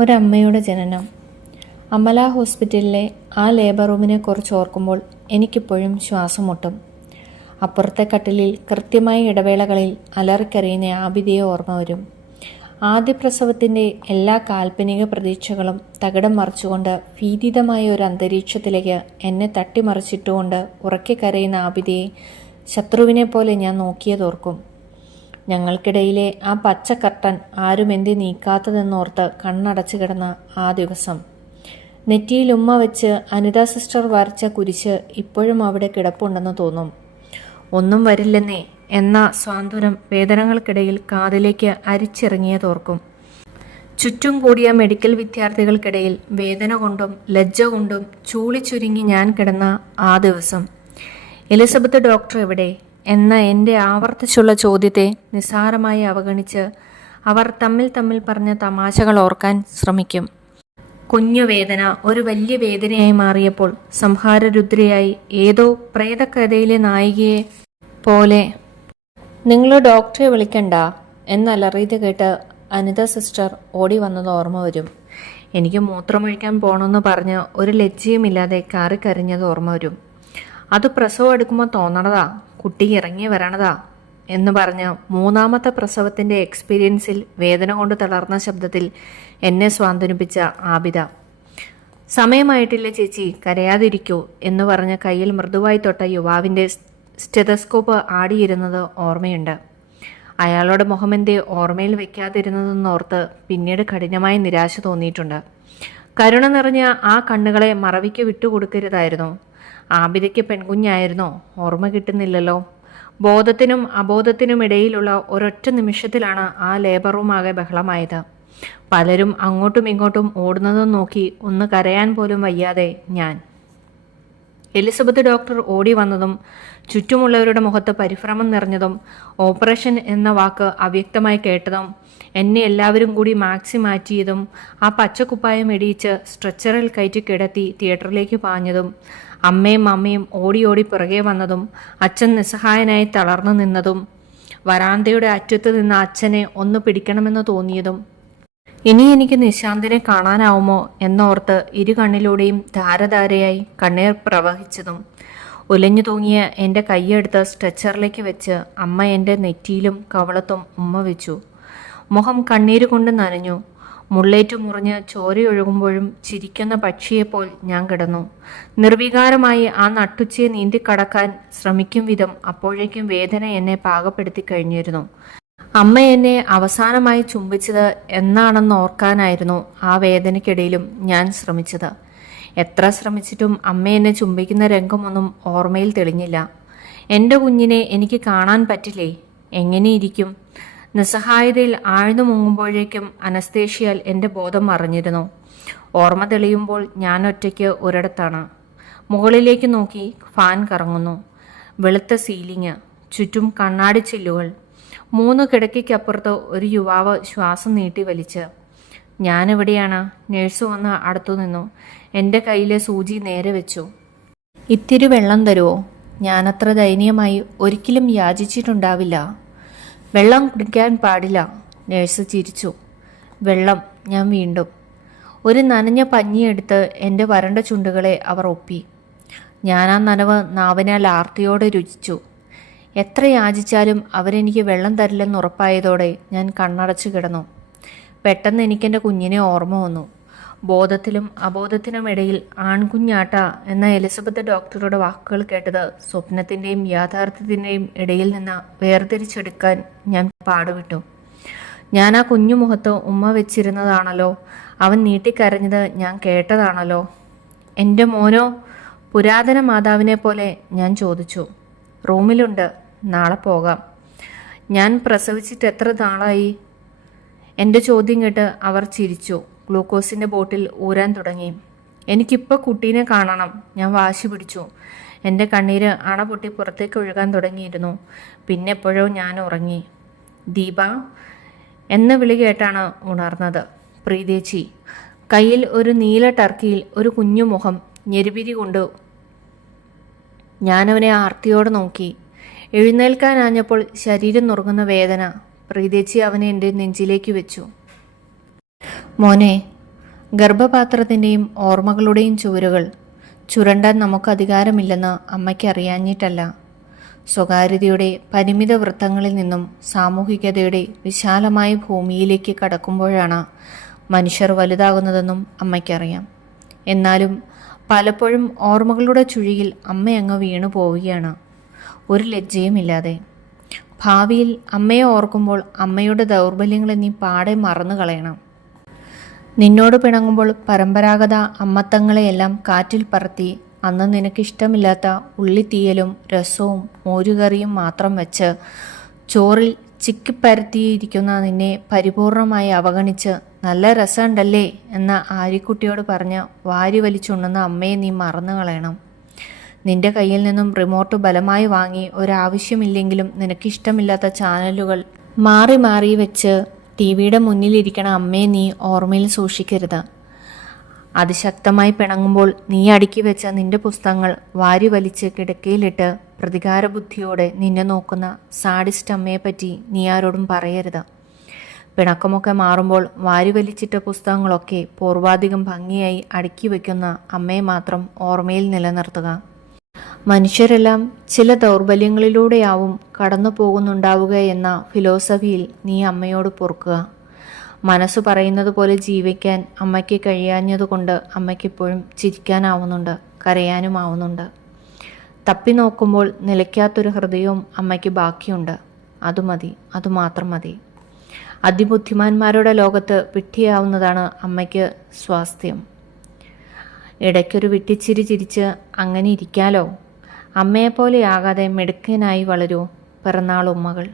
ഒരമ്മയുടെ ജനനം. അമല ഹോസ്പിറ്റലിലെ ആ ലേബർ റൂമിനെ കുറിച്ച് ഓർക്കുമ്പോൾ എനിക്കിപ്പോഴും ശ്വാസം മുട്ടും. അപ്പുറത്തെ കട്ടിലിൽ കൃത്യമായ ഇടവേളകളിൽ അലറിക്കരയുന്ന ആബിദയെ ഓർമ്മ വരും. ആദ്യ പ്രസവത്തിൻ്റെ എല്ലാ കാൽപ്പനിക പ്രതീക്ഷകളും തകിടം മറിച്ചുകൊണ്ട് ഭീതിതമായ ഒരു അന്തരീക്ഷത്തിലേക്ക് എന്നെ തട്ടിമറിച്ചിട്ടുകൊണ്ട് ഉറക്കെ കരയുന്ന ആബിദയെ ശത്രുവിനെ പോലെ ഞാൻ നോക്കിയതോർക്കും. ഞങ്ങൾക്കിടയിലെ ആ പച്ച കർട്ടൻ ആരും എന്തി നീക്കാത്തതെന്നോർത്ത് കണ്ണടച്ചു കിടന്ന ആ ദിവസം. നെറ്റിയിൽ ഉമ്മ വെച്ച് അനിത സിസ്റ്റർ വരച്ച കുരിശ് ഇപ്പോഴും അവിടെ കിടപ്പുണ്ടെന്ന് തോന്നും. ഒന്നും വരില്ലെന്നേ എന്ന സ്വാന്തനം വേദനകൾക്കിടയിൽ കാതിലേക്ക് അരിച്ചിറങ്ങിയതോർക്കും. ചുറ്റും കൂടിയ മെഡിക്കൽ വിദ്യാർത്ഥികൾക്കിടയിൽ വേദന കൊണ്ടും ലജ്ജ കൊണ്ടും ചൂളിച്ചുരുങ്ങി ഞാൻ കിടന്ന ആ ദിവസം. എലിസബത്ത് ഡോക്ടർ എവിടെ എന്ന എൻ്റെ ആവർത്തിച്ചുള്ള ചോദ്യത്തെ നിസ്സാരമായി അവഗണിച്ച് അവർ തമ്മിൽ പറഞ്ഞ തമാശകൾ ഓർക്കാൻ ശ്രമിക്കും. കുഞ്ഞു വേദന ഒരു വലിയ വേദനയായി മാറിയപ്പോൾ സംഹാരരുദ്രയായി ഏതോ പ്രേതകഥയിലെ നായികയെ പോലെ നിങ്ങൾ ഡോക്ടറെ വിളിക്കണ്ട എന്നലറിയത് കേട്ട് അനിത സിസ്റ്റർ ഓടി വന്നത് ഓർമ്മ വരും. എനിക്ക് മൂത്രമൊഴിക്കാൻ പോകണമെന്ന് പറഞ്ഞ് ഒരു ലജ്ജയുമില്ലാതെ കാറിക്കരഞ്ഞത് ഓർമ്മ വരും. അത് പ്രസവം എടുക്കുമ്പോൾ തോന്നണതാ, കുട്ടി ഇറങ്ങി വരണതാ എന്ന് പറഞ്ഞ് മൂന്നാമത്തെ പ്രസവത്തിൻ്റെ എക്സ്പീരിയൻസിൽ വേദന കൊണ്ട് തളർന്ന ശബ്ദത്തിൽ എന്നെ സ്വാന്തനിപ്പിച്ച ആബിദ. സമയമായിട്ടില്ല ചേച്ചി, കരയാതിരിക്കൂ എന്ന് പറഞ്ഞ് കയ്യിൽ മൃദുവായി തൊട്ട യുവാവിൻ്റെ സ്റ്റെതസ്കോപ്പ് ആടിയിരുന്നത് ഓർമ്മയുണ്ട്. അയാളുടെ മുഖമെന്തേ ഓർമ്മയിൽ വയ്ക്കാതിരുന്നതെന്നോർത്ത് പിന്നീട് കഠിനമായ നിരാശ തോന്നിയിട്ടുണ്ട്. കരുണ നിറഞ്ഞ ആ കണ്ണുകളെ മറവിക്ക് വിട്ടുകൊടുക്കരുതായിരുന്നു. ആബിദയ്ക്ക് പെൺകുഞ്ഞായിരുന്നോ? ഓർമ്മ കിട്ടുന്നില്ലല്ലോ. ബോധത്തിനും അബോധത്തിനും ഇടയിലുള്ള ഒരൊറ്റ നിമിഷത്തിലാണ് ആ ലേബർ റൂമാകെ ബഹളമായത്. പലരും അങ്ങോട്ടും ഇങ്ങോട്ടും ഓടുന്നതും നോക്കി ഒന്ന് കരയാൻ പോലും വയ്യാതെ ഞാൻ. എലിസബത്ത് ഡോക്ടർ ഓടി വന്നതും ചുറ്റുമുള്ളവരുടെ മുഖത്ത് പരിഭ്രമം നിറഞ്ഞതും ഓപ്പറേഷൻ എന്ന വാക്ക് അവ്യക്തമായി കേട്ടതും എന്നെ എല്ലാവരും കൂടി മാക്സി മാറ്റിയതും ആ പച്ചക്കുപ്പായം ഇടിയിച്ച് സ്ട്രെച്ചറിൽ കയറ്റി കിടത്തി തിയേറ്ററിലേക്ക് പാഞ്ഞതും അമ്മയും ഓടി പിറകെ വന്നതും അച്ഛൻ നിസ്സഹായനായി തളർന്നു നിന്നതും വരാന്തയുടെ അറ്റത്ത് നിന്ന് അച്ഛനെ ഒന്ന് പിടിക്കണമെന്ന് തോന്നിയതും ഇനി എനിക്ക് നിശാന്തിനെ കാണാനാവുമോ എന്നോർത്ത് ഇരു കണ്ണിലൂടെയും ധാരധാരയായി കണ്ണീർ പ്രവഹിച്ചതും ഉലഞ്ഞു തൂങ്ങിയ എൻ്റെ കൈയെടുത്ത് സ്ട്രെച്ചറിലേക്ക് വെച്ച് അമ്മ എൻ്റെ നെറ്റിയിലും കവളത്തും ഉമ്മ വെച്ചു. മുഖം കണ്ണീര് കൊണ്ട് നനഞ്ഞു. മുള്ളേറ്റു മുറിഞ്ഞ് ചോരയൊഴുകുമ്പോഴും ചിരിക്കുന്ന പക്ഷിയെപ്പോൽ ഞാൻ കിടന്നു. നിർവികാരമായി ആ നട്ടുച്ചയെ നീന്തിക്കടക്കാൻ ശ്രമിക്കും വിധം അപ്പോഴേക്കും വേദന എന്നെ പാകപ്പെടുത്തി കഴിഞ്ഞിരുന്നു. അമ്മ എന്നെ അവസാനമായി ചുംബിച്ചത് എന്നാണെന്ന് ഓർക്കാനായിരുന്നു ആ വേദനയ്ക്കിടയിലും ഞാൻ ശ്രമിച്ചത്. എത്ര ശ്രമിച്ചിട്ടും അമ്മ എന്നെ ചുംബിക്കുന്ന രംഗമൊന്നും ഓർമ്മയിൽ തെളിഞ്ഞില്ല. എൻ്റെ കുഞ്ഞിനെ എനിക്ക് കാണാൻ പറ്റില്ലേ? എങ്ങനെയിരിക്കും? നിസ്സഹായതയിൽ ആഴ്ന്നു മുങ്ങുമ്പോഴേക്കും അനസ്തേഷ്യയാൽ എൻ്റെ ബോധം മറഞ്ഞിരുന്നു. ഓർമ്മ തെളിയുമ്പോൾ ഞാൻ ഒറ്റയ്ക്ക് ഒരിടത്താണ്. മുകളിലേക്ക് നോക്കി ഫാൻ കറങ്ങുന്നു. വെളുത്ത സീലിങ്, ചുറ്റും കണ്ണാടി ചില്ലുകൾ. 3 കിടക്കയ്ക്കപ്പുറത്ത് ഒരു യുവാവ് ശ്വാസം നീട്ടി വലിച്ച്. ഞാനെവിടെയാണ്? നേഴ്സ് വന്ന് അടുത്തു നിന്നു. എൻ്റെ കയ്യിലെ സൂചി നേരെ വെച്ചു. ഇത്തിരി വെള്ളം തരുമോ? ഞാനത്ര ദയനീയമായി ഒരിക്കലും യാചിച്ചിട്ടുണ്ടാവില്ല. വെള്ളം കുടിക്കാൻ പാടില്ല. നേഴ്സ് ചിരിച്ചു. വെള്ളം. ഞാൻ വീണ്ടും. ഒരു നനഞ്ഞ പഞ്ഞിയെടുത്ത് എൻ്റെ വരണ്ട ചുണ്ടുകളെ അവർ ഒപ്പി. ഞാൻ ആ നനവ് നാവിനാൽ ആർത്തിയോടെ രുചിച്ചു. എത്ര യാചിച്ചാലും അവരെനിക്ക് വെള്ളം തരില്ലെന്ന് ഉറപ്പായതോടെ ഞാൻ കണ്ണടച്ചു കിടന്നു. പെട്ടെന്ന് എനിക്കെൻ്റെ കുഞ്ഞിനെ ഓർമ്മ വന്നു. ബോധത്തിലും അബോധത്തിനും ഇടയിൽ ആൺകുഞ്ഞാട്ട എന്ന എലിസബത്ത് ഡോക്ടറുടെ വാക്കുകൾ കേട്ടത് സ്വപ്നത്തിൻ്റെയും യാഥാർത്ഥ്യത്തിൻ്റെയും ഇടയിൽ നിന്ന് വേർതിരിച്ചെടുക്കാൻ ഞാൻ പാടുവിട്ടു. ഞാൻ ആ കുഞ്ഞു മുഖത്ത് ഉമ്മ വെച്ചിരുന്നതാണല്ലോ. അവൻ നീട്ടിക്കരഞ്ഞത് ഞാൻ കേട്ടതാണല്ലോ. എൻ്റെ മോനോ? പുരാതന മാതാവിനെ പോലെ ഞാൻ ചോദിച്ചു. റൂമിലുണ്ട്, നാളെ പോകാം. ഞാൻ പ്രസവിച്ചിട്ട് എത്ര നാളായി? എൻ്റെ ചോദ്യം കേട്ട് അവർ ചിരിച്ചു. ഗ്ലൂക്കോസിൻ്റെ ബോട്ടിൽ ഊരാൻ തുടങ്ങി. എനിക്കിപ്പോൾ കുട്ടീനെ കാണണം. ഞാൻ വാശി പിടിച്ചു. എൻ്റെ കണ്ണീര് അണ പൊട്ടി പുറത്തേക്ക് ഒഴുകാൻ തുടങ്ങിയിരുന്നു. പിന്നെ എപ്പോഴോ ഞാൻ ഉറങ്ങി. ദീപ എന്ന വിളി കേട്ടാണ് ഉണർന്നത്. പ്രീതേച്ചി. കയ്യിൽ ഒരു നീല ടർക്കിയിൽ ഒരു കുഞ്ഞു മുഖം ഞെരുപിരി കൊണ്ട് ഞാനവനെ ആർത്തിയോടെ നോക്കി. എഴുന്നേൽക്കാനാഞ്ഞപ്പോൾ ശരീരം നുറുങ്ങുന്ന വേദന. പ്രീതേച്ചി അവനെ എൻ്റെ നെഞ്ചിലേക്ക് വെച്ചു. മോനെ, ഗർഭപാത്രത്തിൻ്റെയും ഓർമ്മകളുടെയും ചുവരുകൾ ചുരണ്ടാൻ നമുക്ക് അധികാരമില്ലെന്ന് അമ്മയ്ക്ക് അറിയാഞ്ഞിട്ടല്ല. സ്വകാര്യതയുടെ പരിമിത വൃത്തങ്ങളിൽ നിന്നും സാമൂഹികതയുടെ വിശാലമായ ഭൂമിയിലേക്ക് കടക്കുമ്പോഴാണ് മനുഷ്യർ വലുതാകുന്നതെന്നും അമ്മയ്ക്കറിയാം. എന്നാലും പലപ്പോഴും ഓർമ്മകളുടെ ചുഴിയിൽ അമ്മയങ്ങ് വീണു പോവുകയാണ്, ഒരു ലജ്ജയുമില്ലാതെ. ഭാവിയിൽ അമ്മയെ ഓർക്കുമ്പോൾ അമ്മയുടെ ദൗർബല്യങ്ങളെ നീ പാടെ മറന്നു കളയണം. നിന്നോട് പിണങ്ങുമ്പോൾ പരമ്പരാഗത അമ്മത്തങ്ങളെയെല്ലാം കാറ്റിൽ പറത്തി അന്ന് നിനക്കിഷ്ടമില്ലാത്ത ഉള്ളിത്തീയലും രസവും മോരുകറിയും മാത്രം വെച്ച് ചോറിൽ ചിക്കിപ്പരത്തിയിരിക്കുന്ന നിന്നെ പരിപൂർണമായി അവഗണിച്ച് നല്ല രസമുണ്ടല്ലേ എന്ന ആര്യക്കുട്ടിയോട് പറഞ്ഞ് വാരി വലിച്ചുണ്ണുന്ന അമ്മയെ നീ മറന്നു കളയണം. നിന്റെ കയ്യിൽ നിന്നും റിമോട്ട് ബലമായി വാങ്ങി ഒരാവശ്യമില്ലെങ്കിലും നിനക്കിഷ്ടമില്ലാത്ത ചാനലുകൾ മാറി മാറി വെച്ച് ടിവിയുടെ മുന്നിലിരിക്കണ അമ്മയെ നീ ഓർമ്മയിൽ സൂക്ഷിക്കരുത്. അതിശക്തമായി പിണങ്ങുമ്പോൾ നീ അടുക്കി വെച്ച നിന്റെ പുസ്തകങ്ങൾ വാരി വലിച്ച് കിടക്കയിലിട്ട് പ്രതികാരബുദ്ധിയോടെ നിന്നെ നോക്കുന്ന സാഡിസ്റ്റ് അമ്മയെപ്പറ്റി നീ ആരോടും പറയരുത്. പിണക്കമൊക്കെ മാറുമ്പോൾ വാരി വലിച്ചിട്ട പുസ്തകങ്ങളൊക്കെ പൂർവാധികം ഭംഗിയായി അടുക്കി വയ്ക്കുന്ന അമ്മയെ മാത്രം ഓർമ്മയിൽ നിലനിർത്തുക. മനുഷ്യരെല്ലാം ചില ദൗർബല്യങ്ങളിലൂടെയാവും കടന്നു പോകുന്നുണ്ടാവുക എന്ന ഫിലോസഫിയിൽ നീ അമ്മയോട് പൊറുക്കുക. മനസ്സ് പറയുന്നത് പോലെ ജീവിക്കാൻ അമ്മയ്ക്ക് കഴിയാഞ്ഞതുകൊണ്ട് അമ്മയ്ക്കിപ്പോഴും ചിരിക്കാനാവുന്നുണ്ട്, കരയാനുമാവുന്നുണ്ട്. തപ്പി നോക്കുമ്പോൾ നിലയ്ക്കാത്തൊരു ഹൃദയവും അമ്മയ്ക്ക് ബാക്കിയുണ്ട്. അതുമതി, അതുമാത്രം മതി. അതിബുദ്ധിമാന്മാരുടെ ലോകത്ത് വിഡ്ഢിയാവുന്നതാണ് അമ്മയ്ക്ക് സ്വാസ്ഥ്യം. ഇടയ്ക്കൊരു വിട്ടിച്ചിരി ചിരിച്ച് അങ്ങനെ ഇരിക്കാലോ. അമ്മയെപ്പോലെയാകാതെ മിടുക്കനായി വളരൂ പിറന്നാളുമ്മകൾ.